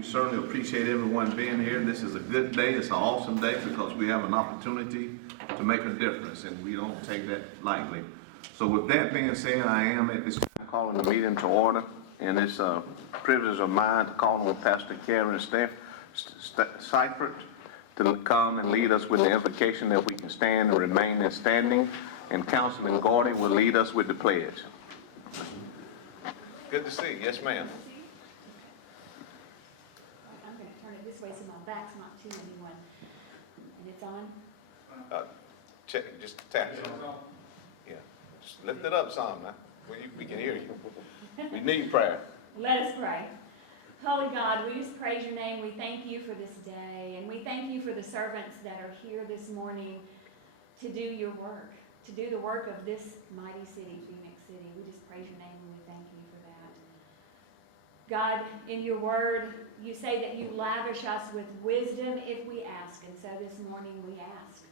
We certainly appreciate everyone being here. This is a good day. It's an awesome day because we have an opportunity to make a difference, and we don't take that lightly. So with that being said, I am at this time calling the meeting to order, and it's a privilege of mine to call on Pastor Karen Seifert to come and lead us with the invocation that we can stand and remain in standing, and Councilman Gordy will lead us with the pledge. Good to see you. Yes, ma'am. I'm going to turn it this way so my back's not to anyone. And it's on? Check it. Just tap it. Yeah. Just lift it up some now. We can hear you. We need prayer. Let us pray. Holy God, we just praise your name. We thank you for this day. And we thank you for the servants that are here this morning to do your work, to do the work of this mighty city, Phenix City. We just praise your name and we thank you for that. God, in your word, you say that you lavish us with wisdom if we ask. And so this morning we ask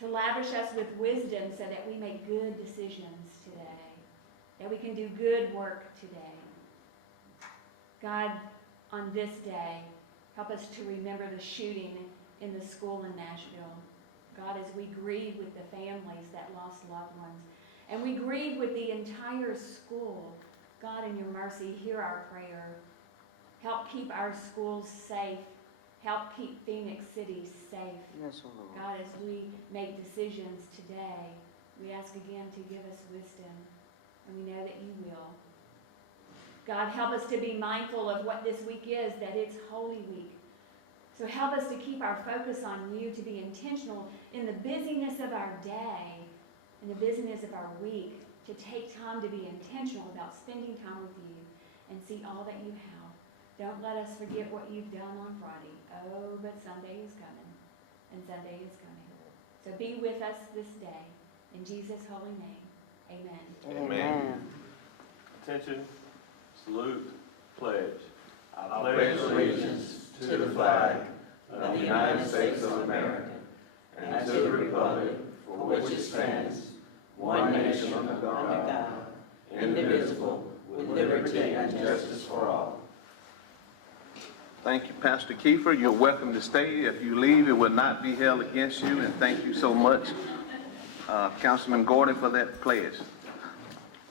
to lavish us with wisdom so that we make good decisions today, that we can do good work today. God, on this day, help us to remember the shooting in the school in Nashville. God, as we grieve with the families that lost loved ones, and we grieve with the entire school, God, in your mercy, hear our prayer. Help keep our schools safe. Help keep Phenix City safe. Yes, Lord. God, as we make decisions today, we ask again to give us wisdom, and we know that you will. God, help us to be mindful of what this week is, that it's Holy Week. So help us to keep our focus on you, to be intentional in the busyness of our day, in the busyness of our week, to take time to be intentional about spending time with you and see all that you have. Don't let us forget what you've done on Friday. Oh, but Sunday is coming, and Sunday is coming. So be with us this day. In Jesus' holy name, amen. Amen. Attention, salute, pledge. I pledge allegiance to the flag of the United States of America and to the republic for which it stands, one nation under God, indivisible, with liberty and justice for all. Thank you, Pastor Kiefer. You're welcome to stay. If you leave, it will not be held against you, and thank you so much, Councilman Gordon, for that pledge.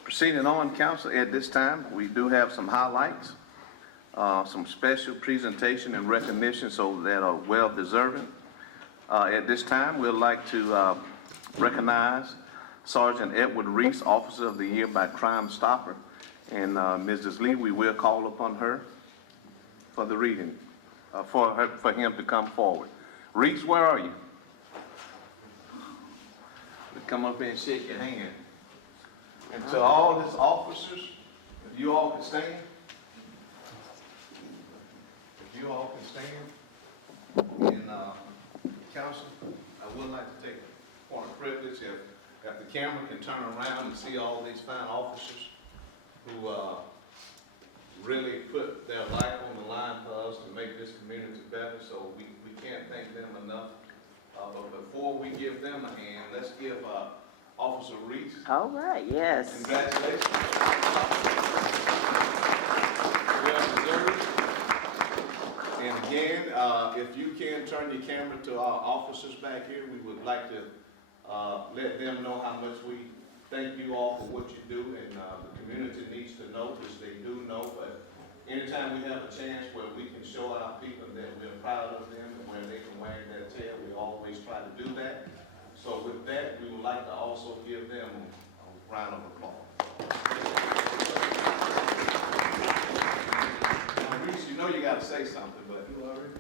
Proceeding on, Council, at this time, we do have some highlights, some special presentation and recognition so that are well-deserving. At this time, we'd like to recognize Sergeant Edward Reese, Officer of the Year by Crime Stopper, and Mrs. Lee, we will call upon her for the reading, for him to come forward. Reese, where are you? Come up here and shake your hand. And to all his officers, if you all can stand. If you all can stand. And Council, I would like to take a point of privilege if the camera can turn around and see all these fine officers who really put their life on the line for us to make this community better. So we can't thank them enough. But before we give them a hand, let's give Officer Reese. All right, yes. Congratulations. Well deserved. And again, if you can turn your camera to our officers back here, we would like to let them know how much we thank you all for what you do, and the community needs to know, which they do know, but anytime we have a chance where we can show our people that we're proud of them and where they can wag their tail, we always try to do that. So with that, we would like to also give them a round of applause. Now, Reese, you know you got to say something, but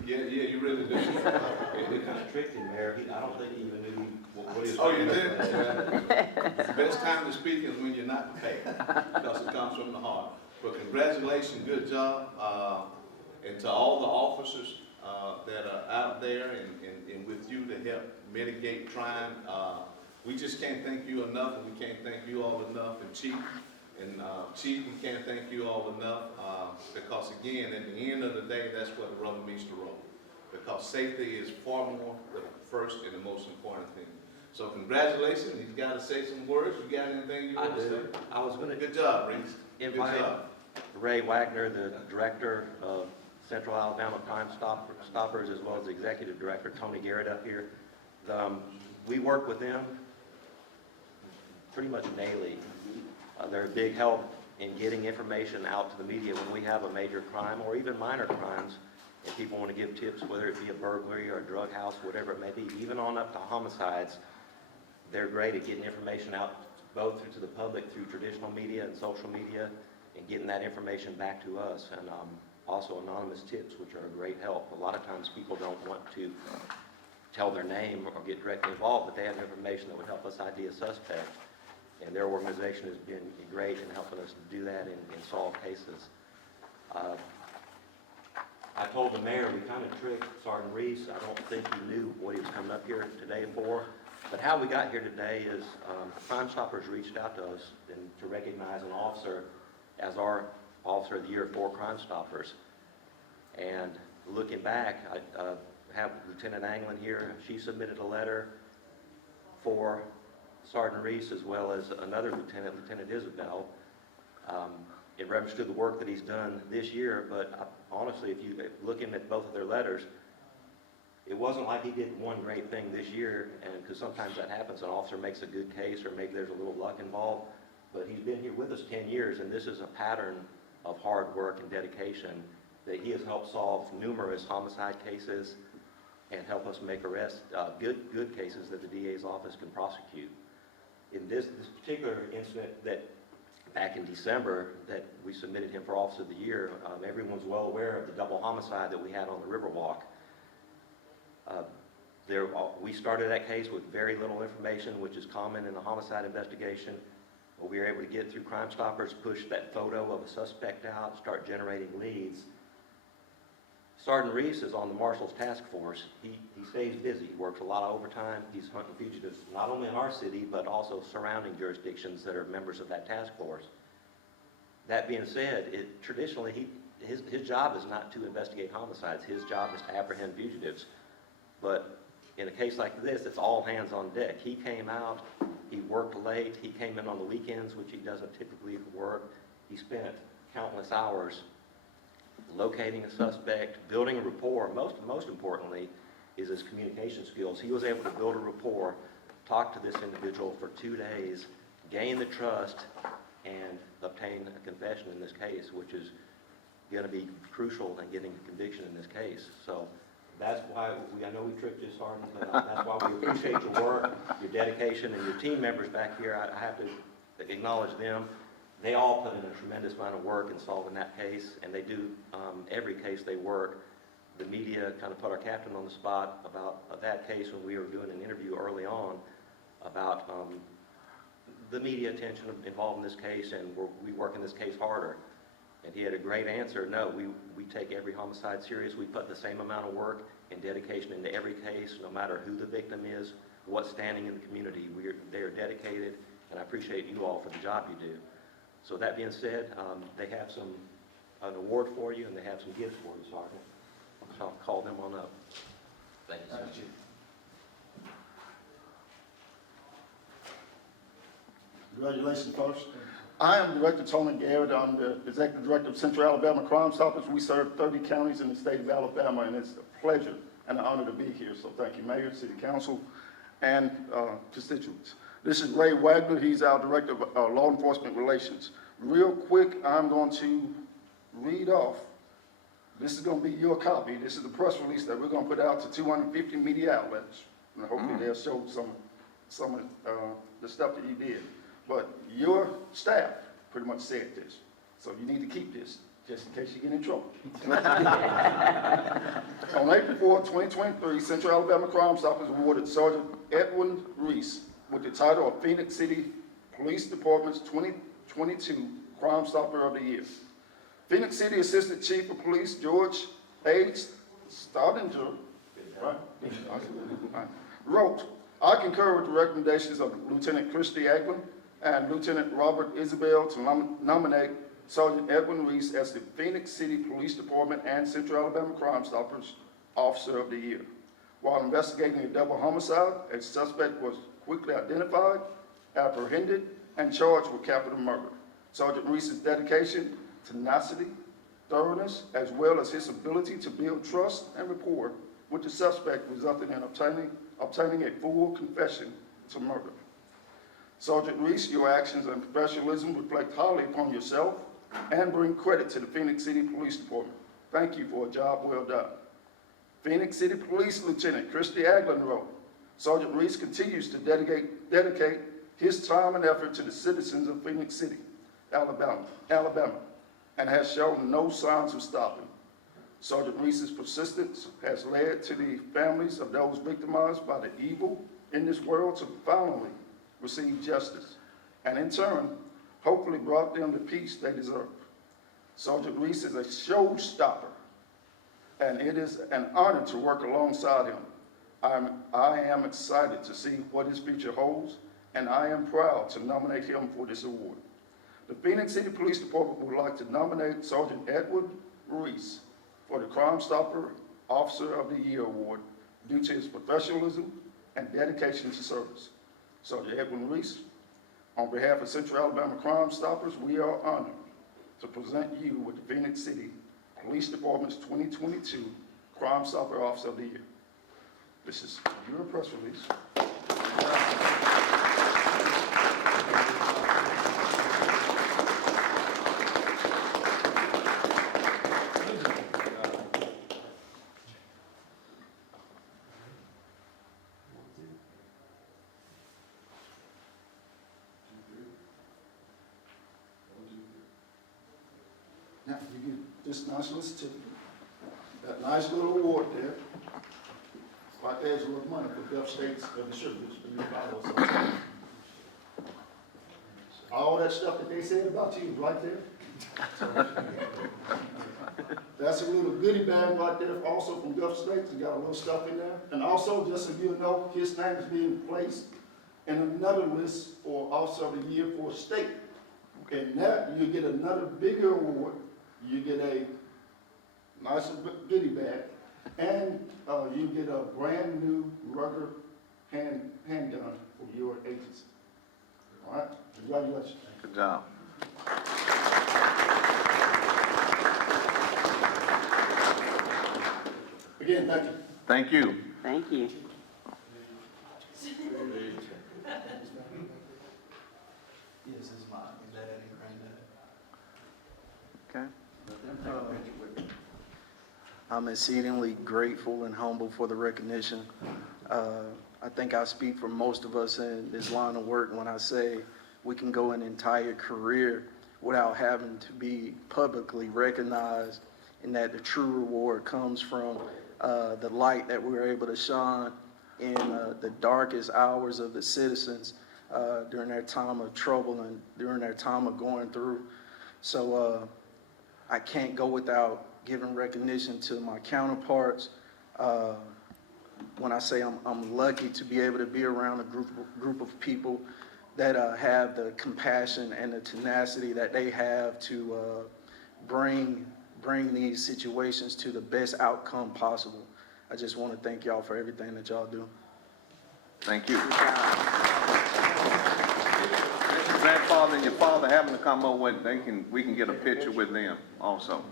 yeah, you really do. We kind of tricked him there. I don't think he even knew what he was Oh, you talking did? about. The best time to speak is when you're not prepared, because it comes from the heart. But congratulations, good job. And to all the officers that are out there and with you to help mitigate crime, we just can't thank you enough, and we can't thank you all enough. And Chief, we can't thank you all enough, because again, at the end of the day, that's what the rubber meets the road. Because safety is far more the first and the most important thing. So congratulations. He's got to say some words. You got anything you want to say? I was going to Good job, Reese. Good invite job. Ray Wagner, the director of Central Alabama Crime Stoppers, as well as the Executive Director, Tony Garrett, up here. We work with them pretty much daily. They're a big help in getting information out to the media when we have a major crime or even minor crimes, and people want to give tips, whether it be a burglary or a drug house, whatever it may be, even on up to homicides. They're great at getting information out both through to the public through traditional media and social media, and getting that information back to us, and also anonymous tips, which are a great help. A lot of times people don't want to tell their name or get directly involved, but they have information that would help us ID a suspect. And their organization has been great in helping us do that and solve cases. I told the mayor we kind of tricked Sergeant Reese. I don't think he knew what he was coming up here today for. But how we got here today is Crime Stoppers reached out to us to recognize an officer as our Officer of the Year for Crime Stoppers. And looking back, I have Lieutenant Anglin here. She submitted a letter for Sergeant Reese, as well as another lieutenant, Lieutenant Isabel, in reference to the work that he's done this year. But honestly, if you looking at both of their letters, it wasn't like he did one great thing this year, and because sometimes that happens, an officer makes a good case or maybe there's a little luck involved, but he's been here with us 10 years, and this is a pattern of hard work and dedication that he has helped solve numerous homicide cases and help us make arrests, good cases that the DA's office can prosecute. In this particular incident that back in December that we submitted him for Officer of the Year, everyone's well aware of the double homicide that we had on the Riverwalk. We started that case with very little information, which is common in a homicide investigation. But we were able to get through Crime Stoppers, push that photo of a suspect out, start generating leads. Sergeant Reese is on the Marshal's task force. He stays busy. He works a lot of overtime. He's hunting fugitives not only in our city, but also surrounding jurisdictions that are members of that task force. That being said, traditionally, his job is not to investigate homicides. His job is to apprehend fugitives. But in a case like this, it's all hands on deck. He came out, he worked late, he came in on the weekends, which he doesn't typically work. He spent countless hours locating a suspect, building a rapport. Most importantly is his communication skills. He was able to build a rapport, talk to this individual for 2 days, gain the trust, and obtain a confession in this case, which is going to be crucial in getting a conviction in this case. So that's why I know we tricked you, Sergeant, but that's why we appreciate your work, your dedication, and your team members back here. I have to acknowledge them. They all put in a tremendous amount of work in solving that case, and they do every case they work. The media kind of put our captain on the spot about that case when we were doing an interview early on about the media attention involved in this case, and we working this case harder. And he had a great answer. No, we take every homicide serious. We put the same amount of work and dedication into every case, no matter who the victim is, what's standing in the community. They are dedicated, and I appreciate you all for the job you do. So that being said, they have an award for you, and they have some gifts for you, Sergeant. So I'll call them on up. Thank you, sir. Congratulations, folks. I am Director Tony Garrett. I'm the Executive Director of Central Alabama Crime Stoppers. We serve 30 counties in the state of Alabama, and it's a pleasure and an honor to be here. So thank you, Mayor, City Council, and constituents. This is Ray Wagner. He's our Director of Law Enforcement Relations. Real quick, I'm going to read off. This is going to be your copy. This is the press release that we're going to put out to 250 media outlets. And hopefully they'll show some of the stuff that you did. But your staff pretty much said this. So you need to keep this, just in case you get in trouble. On April 4, 2023, Central Alabama Crime Stoppers awarded Sergeant Edwin Reese with the title of Phenix City Police Department's 2022 Crime Stopper of the Year. Phenix City Assistant Chief of Police George H. Staudinger wrote, "I concur with the recommendations of Lieutenant Christy Anglin and Lieutenant Robert Isabel to nominate Sergeant Edwin Reese as the Phenix City Police Department and Central Alabama Crime Stoppers Officer of the Year. While investigating a double homicide, a suspect was quickly identified, apprehended, and charged with capital murder. Sergeant Reese's dedication, tenacity, thoroughness, as well as his ability to build trust and rapport with the suspect, resulting in obtaining a full confession to murder. Sergeant Reese, your actions and professionalism reflect highly upon yourself and bring credit to the Phoenix City Police Department. Thank you for a job well done. Phoenix City Police Lieutenant Christy Aglenroe. Sergeant Reese continues to dedicate his time and effort to the citizens of Phoenix City, Alabama, and has shown no signs of stopping. Sergeant Reese's persistence has led to the families of those victimized by the evil in this world to finally receive justice, and in turn, hopefully brought them the peace they deserve. Sergeant Reese is a showstopper, and it is an honor to work alongside him. I am excited to see what his future holds, and I am proud to nominate him for this award. The Phoenix City Police Department would like to nominate Sergeant Edward Reese for the Crime Stopper Officer of the Year Award due to his professionalism and dedication to service. Sergeant Edwin Reese, on behalf of Central Alabama Crime Stoppers, we are honored to present you with the Phoenix City Police Department's 2022 Crime Stopper Officer of the Year. This is your press release. Now, you get this nice little certificate, that nice little award there. Right there's a little money for Gulf States distributors for new bottles. All that stuff that they said about you is right there. That's a little goodie bag right there, also from Gulf States. It's got a little stuff in there. And also, just so you know, his name is being placed in another list for Officer of the Year for state. And that, you get another bigger award. You get a nice goodie bag, and you get a brand new rubber handgun for your agency. All right, congratulations. Good job. Again, thank you. Thank you. Thank you. Yes, this is my dad and granddad. Okay. I'm exceedingly grateful and humble for the recognition. I think I speak for most of us in this line of work when I say we can go an entire career without having to be publicly recognized, and that the true reward comes from the light that we're able to shine in the darkest hours of the citizens during their time of trouble and during their time of going through. So I can't go without giving recognition to my counterparts. When I say I'm lucky to be able to be around a group of people that have the compassion and the tenacity that they have to bring these situations to the best outcome possible. I just want to thank y'all for everything that y'all do. Thank you. Grandfather and your father happen to come over, we can get a picture with them also.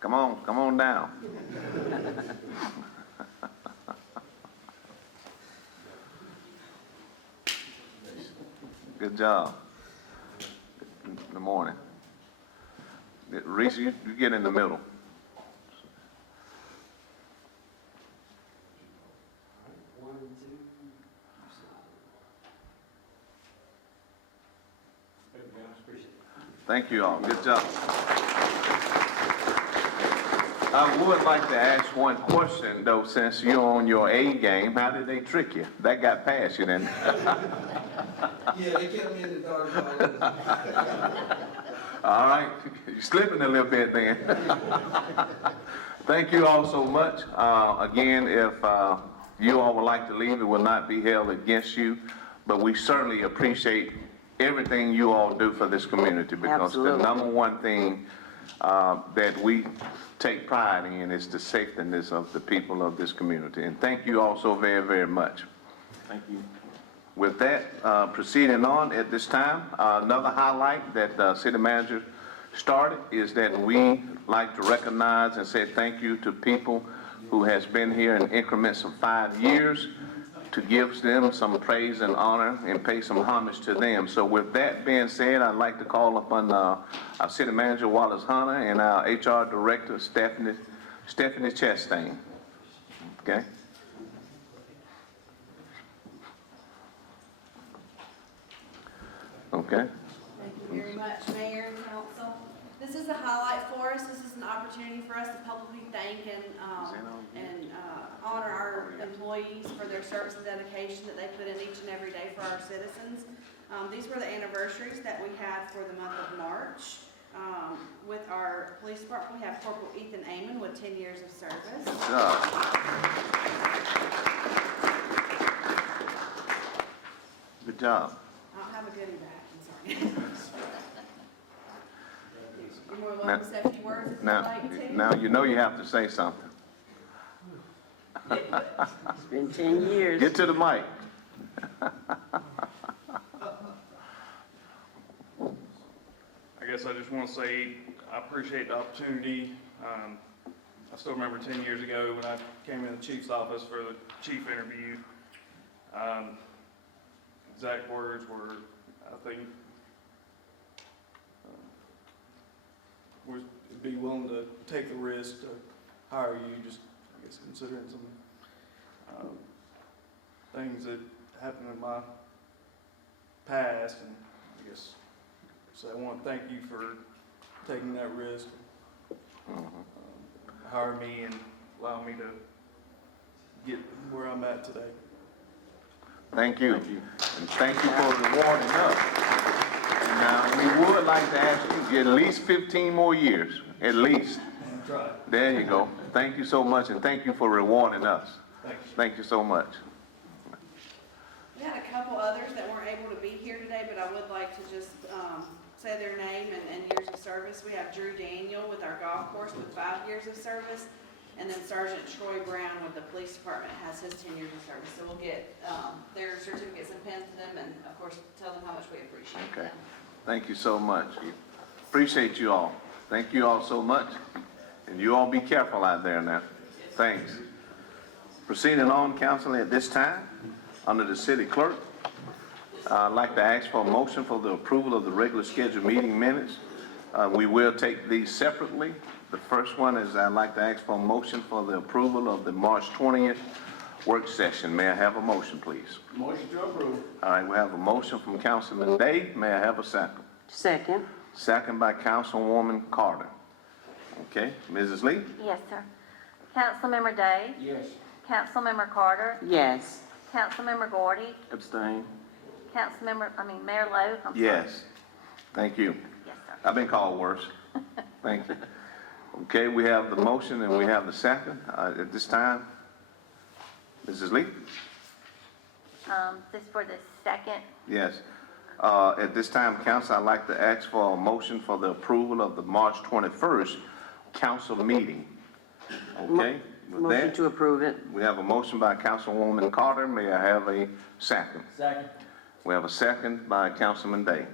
Come on down. Good job. In the morning. Reese, you get in the middle. Thank you all. Good job. I would like to ask one question, though, since you're on your A game. How did they trick you? That got past you, then. Yeah, they kept me in the dark. All right. You're slipping a little bit then. Thank you all so much. Again, if you all would like to leave, it will not be held against you, but we certainly appreciate everything you all do for this community, because Absolutely. the number one thing that we take pride in is the safetyness of the people of this community. And thank you all so very, very much. Thank you. With that, proceeding on at this time, another highlight that City Manager started is that we like to recognize and say thank you to people who has been here in increments of 5 years, to give them some praise and honor and pay some homage to them. So with that being said, I'd like to call upon our City Manager, Wallace Hunter, and our HR Director, Stephanie Chastain. Okay? Okay? Thank you very much, Mayor and Council. This is a highlight for us. This is an opportunity for us to publicly thank and honor our employees for their service and dedication that they put in each and every day for our citizens. These were the anniversaries that we had for the month of March. With our police department, we have Corporal Ethan Amon with 10 years of service. Good job. Good job. I don't have a goodie bag, I'm sorry. You're more than welcome to say a few words if you'd like to. Now you know you have to say something. It's been 10 years. Get to the mic. I guess I just want to say I appreciate the opportunity. I still remember 10 years ago when I came in the chief's office for the chief interview. Exact words were, I think, would be willing to take the risk to hire you, just, I guess, considering some things that happened in my past, and I guess, so I want to thank you for taking that risk, hire me and allow me to get where I'm at today. Thank you. And thank you for rewarding us. Now, we would like to ask you to get at least 15 more years, at least. Try. There you go. Thank you so much, and thank you for rewarding us. Thank you. Thank you so much. We had a couple others that weren't able to be here today, but I would like to just say their name and years of service. We have Drew Daniel with our golf course with 5 years of service, and then Sergeant Troy Brown with the police department has his 10 years of service. So we'll get their certificates and pens to them, and of course, tell them how much we appreciate Okay. them. Thank you so much. Appreciate you all. Thank you all so much. And you all be careful out there now. Thanks. Proceeding on, council, at this time, under the city clerk, I'd like to ask for a motion for the approval of the regular scheduled meeting minutes. We will take these separately. The first one is I'd like to ask for a motion for the approval of the March 20th work session. May I have a motion, please? Motion to approve. All right, we have a motion from Councilman Day. May I have a second? Second. Second by Councilwoman Carter. Okay, Mrs. Lee? Yes, sir. Councilmember Day, Yes. Councilmember Carter, Yes. Councilmember Gordy, Abstain. Mayor Lowe. I'm sorry. Yes. Thank you. Yes, sir. I've been called worse. Thank you. Okay, we have the motion and we have the second. At this time, Mrs. Lee? This for the second. Yes. At this time, council, I'd like to ask for a motion for the approval of the March 21st council meeting. Okay? With Motion that, to approve it. we have a motion by Councilwoman Carter. May I have a second? Second. We have a second by Councilman Day.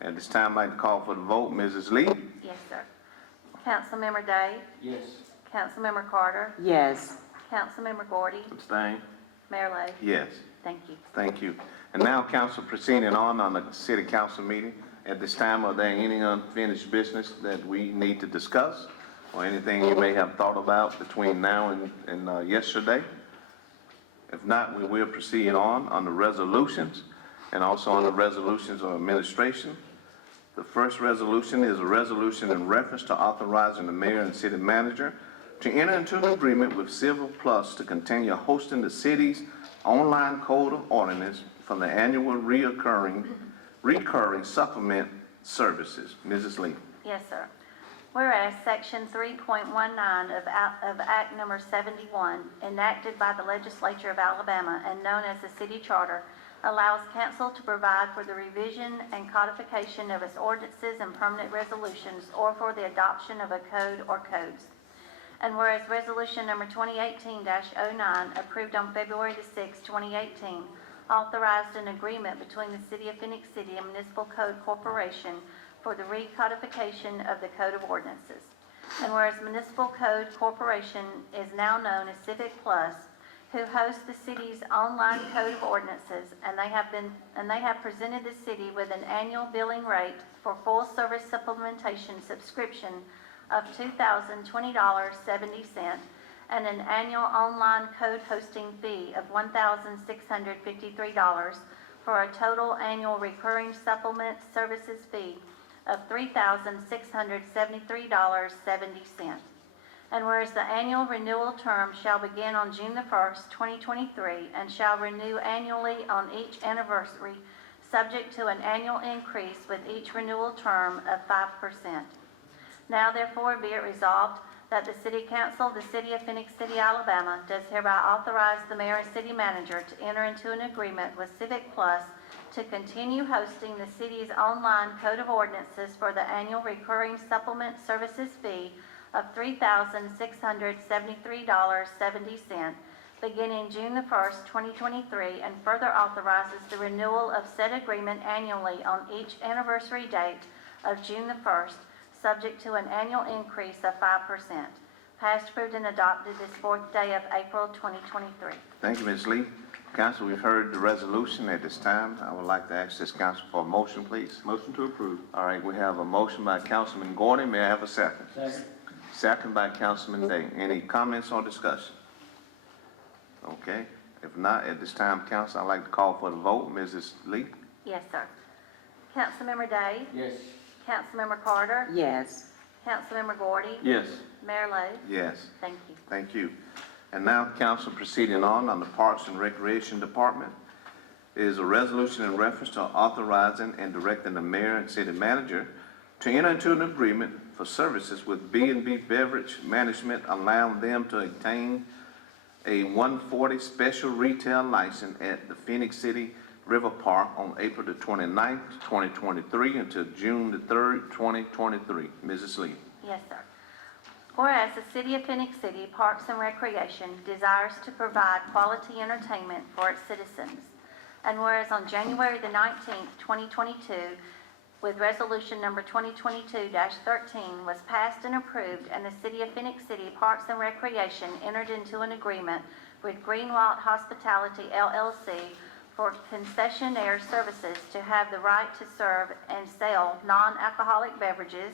At this time, I'd like to call for the vote. Mrs. Lee? Yes, sir. Councilmember Day, Yes. Councilmember Carter, Yes. Councilmember Gordy, Abstain. Mayor Lowe. Yes. Thank you. Thank you. And now, council, proceeding on the city council meeting. At this time, are there any unfinished business that we need to discuss? Or anything you may have thought about between now and yesterday? If not, we will proceed on the resolutions and also on the resolutions of administration. The first resolution is a resolution in reference to authorizing the mayor and city manager to enter into an agreement with Civil Plus to continue hosting the city's online code of ordinance for the annual recurring supplement services. Mrs. Lee. Yes, sir. Whereas Section 3.19 of Act Number 71, enacted by the legislature of Alabama and known as the City Charter, allows council to provide for the revision and codification of its ordinances and permanent resolutions or for the adoption of a code or codes. And whereas Resolution Number 2018-09, approved on February 6, 2018, authorized an agreement between the City of Phenix City and Municipal Code Corporation for the recodification of the Code of Ordinances. And whereas Municipal Code Corporation is now known as Civic Plus, who hosts the city's online code of ordinances, and they have presented the city with an annual billing rate for full service supplementation subscription of $2,020.70 and an annual online code hosting fee of $1,653 for a total annual recurring supplement services fee of $3,673.70. And whereas the annual renewal term shall begin on June the 1st, 2023, and shall renew annually on each anniversary, subject to an annual increase with each renewal term of 5%. Now therefore be it resolved that the City Council of the City of Phenix City, Alabama, does hereby authorize the mayor and city manager to enter into an agreement with Civic Plus to continue hosting the city's online code of ordinances for the annual recurring supplement services fee of $3,673.70 beginning June the 1st, 2023, and further authorizes the renewal of said agreement annually on each anniversary date of June the 1st, subject to an annual increase of 5%. Passed, approved, and adopted this 4th day of April, 2023. Thank you, Ms. Lee. Council, we've heard the resolution. At this time, I would like to ask this council for a motion, please. Motion to approve. All right, we have a motion by Councilman Gordon. May I have a second? Second. Second by Councilman Day. Any comments or discussion? Okay. If not, at this time, council, I'd like to call for the vote. Mrs. Lee? Yes, sir. Councilmember Day? Yes. Councilmember Carter? Yes. Councilmember Gordy? Yes. Mayor Lo? Yes. Thank you. Thank you. And now, council, proceeding on the Parks and Recreation Department is a resolution in reference to authorizing and directing the mayor and city manager to enter into an agreement for services with B&B Beverage Management, allowing them to obtain a 140 special retail license at the Phenix City River Park on April the 29th, 2023 until June the 3rd, 2023. Mrs. Lee. Yes, sir. Whereas the City of Phenix City Parks and Recreation desires to provide quality entertainment for its citizens, and whereas on January the 19th, 2022, with resolution number 2022-13 was passed and approved, and the City of Phenix City Parks and Recreation entered into an agreement with Greenwald Hospitality LLC for concessionaire services to have the right to serve and sell non-alcoholic beverages,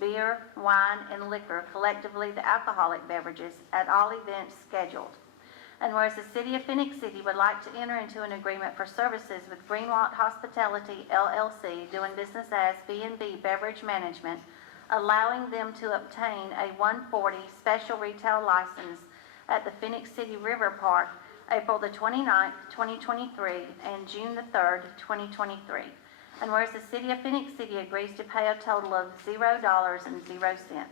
beer, wine, and liquor, collectively the alcoholic beverages, at all events scheduled. And whereas the City of Phenix City would like to enter into an agreement for services with Greenwald Hospitality LLC, doing business as B&B Beverage Management, allowing them to obtain a 140 special retail license at the Phenix City River Park, April the 29th, 2023, and June the 3rd, 2023. And whereas the City of Phenix City agrees to pay a total of $0.00.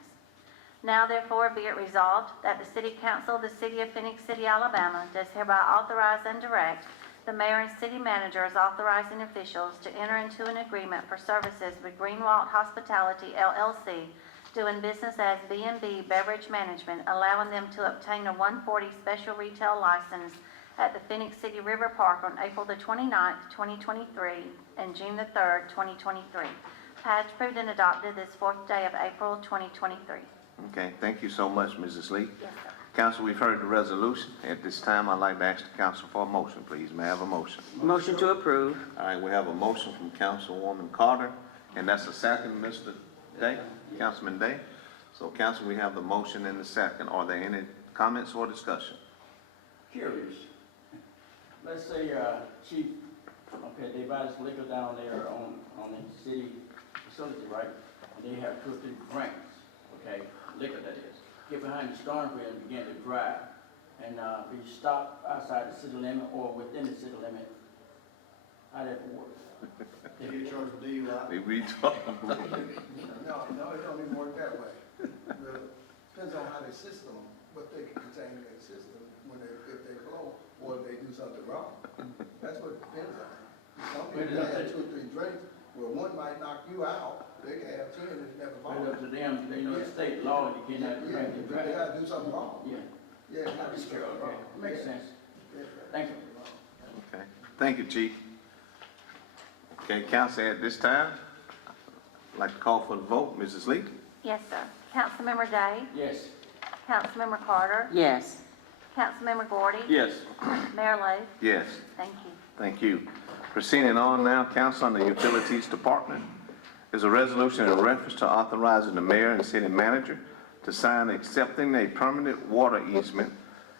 Now therefore be it resolved that the City Council of the City of Phenix City, Alabama, does hereby authorize and direct the mayor and city manager as authorizing officials to enter into an agreement for services with Greenwald Hospitality LLC, doing business as B&B Beverage Management, allowing them to obtain a 140 special retail license at the Phenix City River Park on April the 29th, 2023, and June the 3rd, 2023. Passed, approved, and adopted this 4th day of April, 2023. Okay, thank you so much, Mrs. Lee. Yes, sir. Council, we've heard the resolution. At this time, I'd like to ask the council for a motion, please. May I have a motion? Motion to approve. All right, we have a motion from Councilwoman Carter, and that's a second, Mr. Day, Councilman Day. So, council, we have the motion and the second. Are there any comments or discussion? Curious. Let's say, chief, okay, they buy this liquor down there on the city facility, right? And they have 2 or 3 drinks, okay, liquor that is. Get behind the steering wheel and begin to drive. And be stopped outside the city limit or within the city limit. How that work? If you charge a DUI? We read talk. No, it don't even work that way. Depends on how they system, what they can contain in their system when if they blow or if they do something wrong. That's what it depends on. Some people have 2 or 3 drinks, where one might knock you out, they can have 10 and never Right fall. up to them, they know the state law, you cannot drink and But they drive. gotta do something wrong. Yeah, Yeah, they gotta do sure, something okay, wrong. makes Yeah. sense. Thank you. Okay, thank you, Chief. Okay, council, at this time, I'd like to call for the vote. Mrs. Lee? Yes, sir. Councilmember Day? Yes. Councilmember Carter? Yes. Councilmember Gordy? Yes. Mayor Lo? Yes. Thank you. Thank you. Proceeding on now, Council on the Utilities Department. Is a resolution in reference to authorizing the mayor and city manager to sign accepting a permanent water easement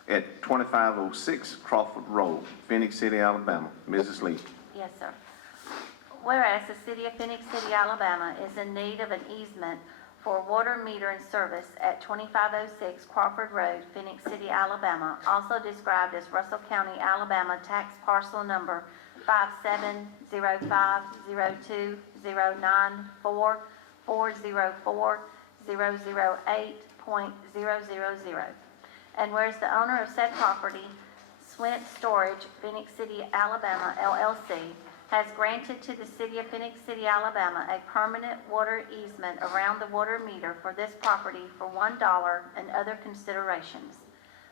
at 2506 Crawford Road, Phenix City, Alabama. Mrs. Lee. Yes, sir. Whereas the city of Phenix City, Alabama is in need of an easement for water meter and service at 2506 Crawford Road, Phenix City, Alabama, also described as Russell County, Alabama, tax parcel number 570502094404008008.000. And whereas the owner of said property, Swint Storage, Phenix City, Alabama, LLC, has granted to the city of Phenix City, Alabama, a permanent water easement around the water meter for this property for $1 and other considerations.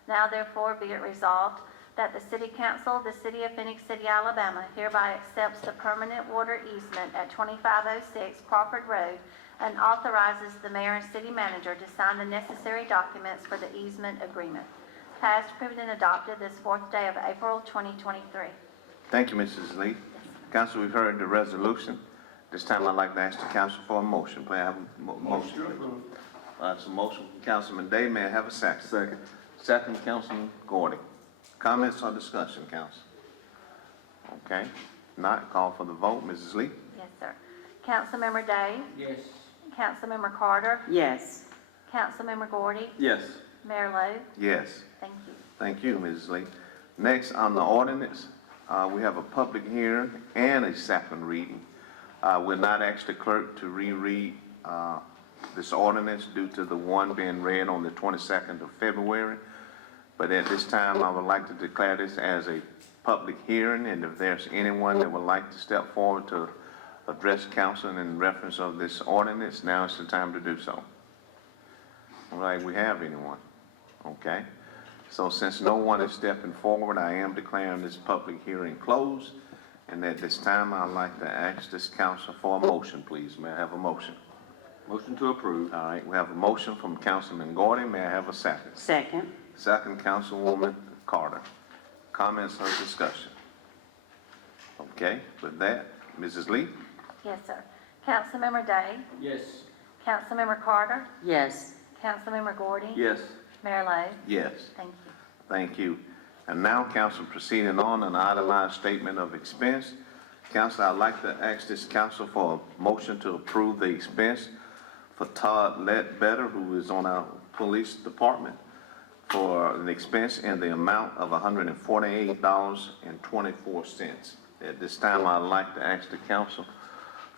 Now therefore be it resolved that the City Council of the City of Phenix City, Alabama hereby accepts the permanent water easement at 2506 Crawford Road and authorizes the mayor and city manager to sign the necessary documents for the easement agreement. Passed, approved, and adopted this 4th day of April 2023. Thank you, Mrs. Lee. Council, we've heard the resolution. This time I'd like to ask the council for a motion. May I have a motion? It's a motion from Councilman Day. May I have a second? Second. Second, Councilman Gordy. Comments or discussion, council? Okay. Not call for the vote. Mrs. Lee? Yes, sir. Councilmember Day? Yes. Councilmember Carter? Yes. Councilmember Gordy? Yes. Mayor Lo? Yes. Thank you. Thank you, Mrs. Lee. Next, on the ordinance, we have a public hearing and a second reading. We'll not ask the clerk to reread this ordinance due to the one being read on the 22nd of February. But at this time, I would like to declare this as a public hearing, and if there's anyone that would like to step forward to address council in reference of this ordinance, now is the time to do so. All right, we have anyone? Okay. So since no one is stepping forward, I am declaring this public hearing closed. And at this time, I'd like to ask this council for a motion, please. May I have a motion? Motion to approve. All right, we have a motion from Councilman Gordy. May I have a second? Second. Second, Councilwoman Carter. Comments or discussion? Okay, with that, Mrs. Lee? Yes, sir. Councilmember Day? Yes. Councilmember Carter? Yes. Councilmember Gordy? Yes. Mayor Lo? Yes. Thank you. Thank you. And now, council, proceeding on an itemized statement of expense. Council, I'd like to ask this council for a motion to approve the expense for Todd Ledbetter, who is on our police department, for an expense in the amount of $148.24. At this time, I'd like to ask the council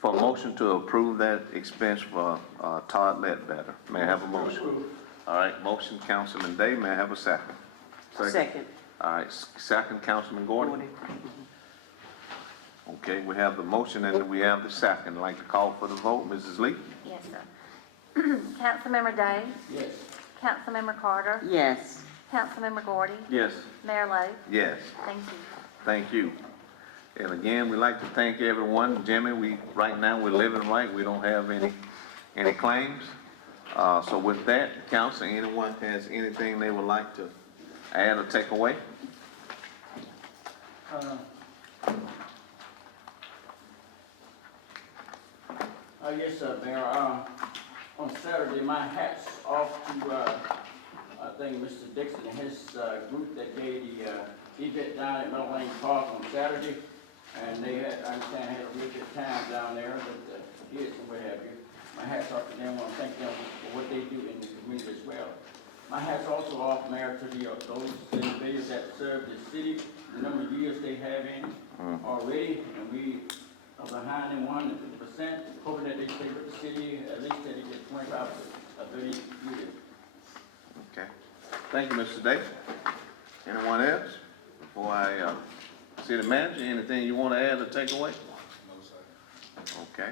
for a motion to approve that expense for Todd Ledbetter. May I have a motion? All right, motion, Councilman Day. May I have a second? Second. All right, second, Councilman Gordon. Okay, we have the motion and we have the second. I'd like to call for the vote. Mrs. Lee? Yes, sir. Councilmember Day? Yes. Councilmember Carter? Yes. Councilmember Gordy? Yes. Mayor Lo? Yes. Thank you. Thank you. And again, we'd like to thank everyone. Jimmy, right now, we're living right. We don't have any claims. So with that, council, anyone has anything they would like to add or take away? Yes, Mayor, on Saturday, my hat's off to, I think Mr. Dixon and his, group that gave the, event down at Meadow Lane Park on Saturday. And they had, I understand, had a really good time down there with the kids and what have you. My hat's off to them. I want to thank them for what they do in the community as well. My hat's also off, Mayor, to the, those individuals that serve the city, the number of years they have in already, and we are behind them 150%, hoping that they stay with the city, at least that they get 25 or 30 years. Okay. Thank you, Mr. Day. Anyone else? Before I, city manager, anything you want to add or take away? No, sir. Okay.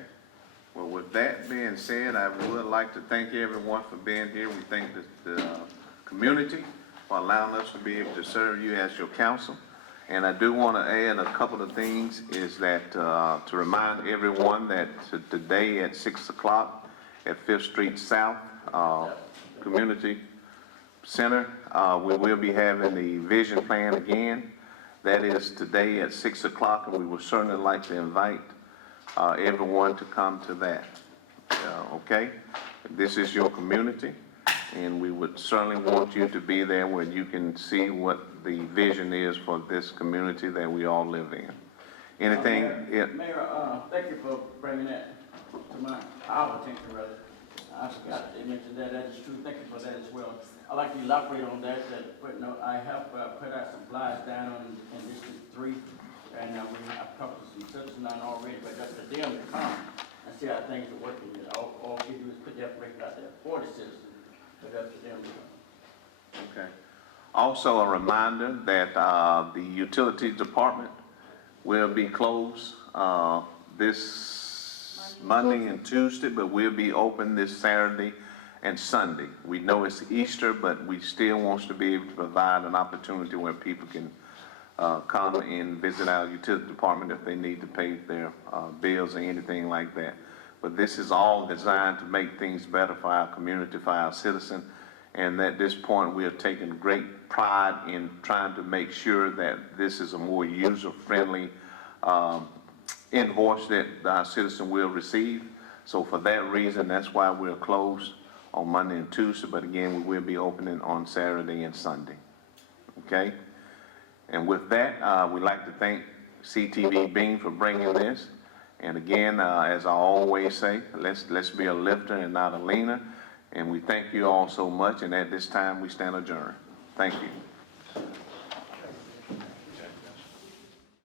Well, with that being said, I would like to thank everyone for being here. We thank the community for allowing us to be able to serve you as your council. And I do want to add a couple of things, is that, to remind everyone that today at 6 o'clock at Fifth Street South, Community Center, we will be having the vision plan again. That is today at 6 o'clock, and we would certainly like to invite everyone to come to that. Okay? This is your community, and we would certainly want you to be there where you can see what the vision is for this community that we all live in. Anything? Mayor, thank you for bringing that to our attention, rather. I forgot they mentioned that, that is true, thank you for that as well. I'd like to elaborate on that, I have put out some flyers down in District 3, and we have talked to some citizens on already, but that's for them to come and see how things are working. All we do is put that break out there for the citizens, but that's for them to come. Okay. Also, a reminder that the Utilities Department will be closed this Monday and Tuesday, but we'll be open this Saturday and Sunday. We know it's Easter, but we still want to be able to provide an opportunity where people can come and visit our utility department if they need to pay their bills or anything like that. But this is all designed to make things better for our community, for our citizens. And at this point, we are taking great pride in trying to make sure that this is a more user-friendly invoice that our citizen will receive. So for that reason, that's why we're closed on Monday and Tuesday, but again, we will be opening on Saturday and Sunday. Okay? And with that, we'd like to thank CTV Bean for bringing this. And again, as I always say, let's be a lifter and not a leaner. And we thank you all so much, and at this time, we stand adjourned. Thank you.